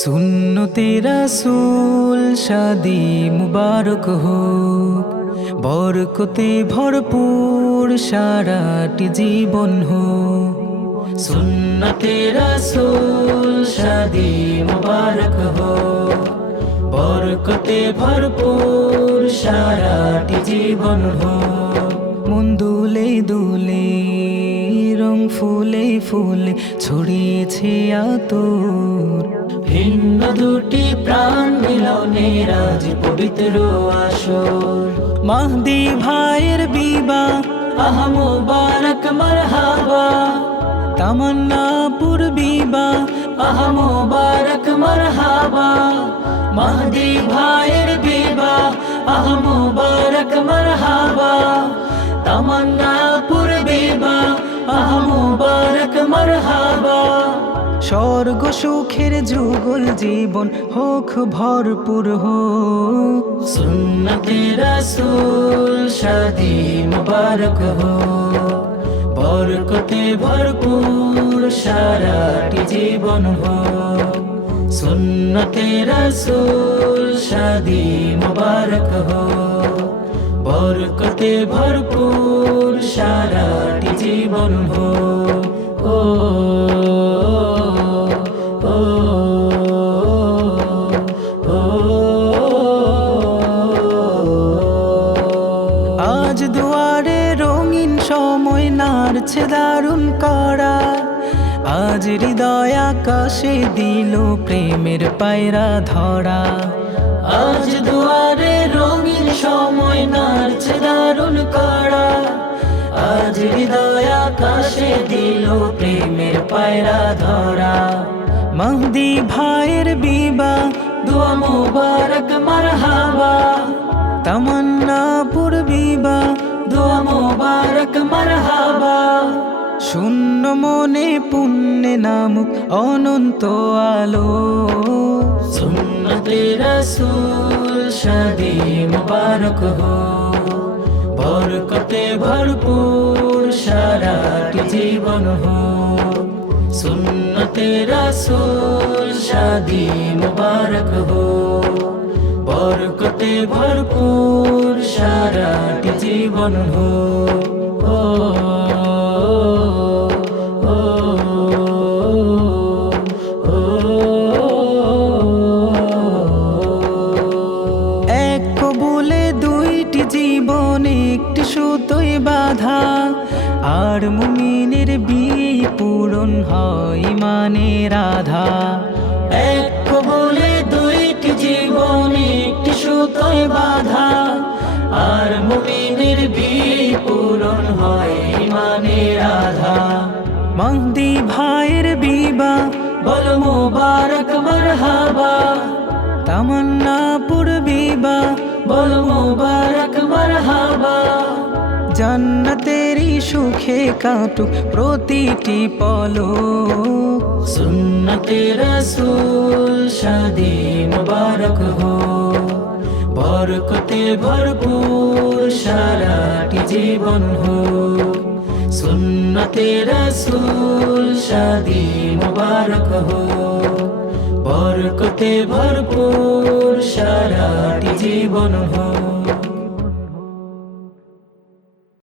সুন্নতে রাসূল শাদি মুবারক হোক, বরকতে ভরপুর সারাটি জীবন হোক। সুন্নতে রাসূল শাদি মুবারক হোক, বরকতে ভরপুর সারাটি জীবন হোক। মন দুলে দুলে রং ফুলে ফুলে ছড়িয়েছে আতর, ভিন্ন দুটি প্রাণ মিলনের আজ পবিত্র আসর। মাহদি ভাইয়ের বিবাহ আহ মুবারক মারহাবা, তামান্নাপুর বিবাহ আহ মুবারক মারহাবা। মাহদি ভাইয়ের বিবাহ আহ মুবারক মারহাবা, তামান্নাপুর বিবাহ আহ মুবারক মারহাবা। স্বর্গ সুখের যুগল জীবন হোক ভরপুর হোক। সুন্নতে রাসূল শাদি মুবারক হোক, বরকতে ভরপুর সারাটি জীবন হোক। সুন্নতে রাসূল শাদি মুবারক হোক, বরকতে ভরপুর সারাটি জীবন হোক। ও আজ দুয়ারে রঙিন সময় নাড়ছে দারুণ করা, আজ হৃদয় আকাশে দিল প্রেমের পায়রা ধরা। আজ দুয়ারে রঙিন সময় নাড়ছে দারুণ করা, আজ হৃদয় আকাশে দিল প্রেমের পায়রা ধরা। মাহদি ভাইয়ের বিবাহ দোয়া মুবারক মারহাবা, তামান্নাপুর বিবাহ দোয়া মুবারক মারহাবা। শূন্য মনে পুণ্যে নামুক অনন্ত আলো। সুন্নতে রাসূল শাদি মুবারক হোক, বরকতে ভরপুর সারাটি জীবন হোক। সুন্নতে রাসূল শাদি মুবারক হোক, বরকতে ভরপুর সারাটি জীবন হোক। ও এক কবুলে দুইটি জীবন একটি সুতোয় বাঁধা, আর মুমিনের বিয়ে পূরণ হয় ইমানের আধা। এক কবুলে দুইটি জীবন একটি সুতোয় বাঁধা, আর মুমিনের বিয়ে পূরণ হয় ইমানের আধা। মাহদি ভাইয়ের বিবাহ বল মুবারক মারহাবা, তামান্নাপুর বিবাহ বল মুবারক মারহাবা। জান্নাতেরই সুখে কাটুক প্রতিটি পলক। সুন্নতে রাসূল শাদি মুবারক হোক, বরকতে ভরপুর সারাটি জীবন হোক। সুন্নতে রাসূল শাদি মুবারক হোক, বরকতে ভরপুর সারাটি জীবন হোক।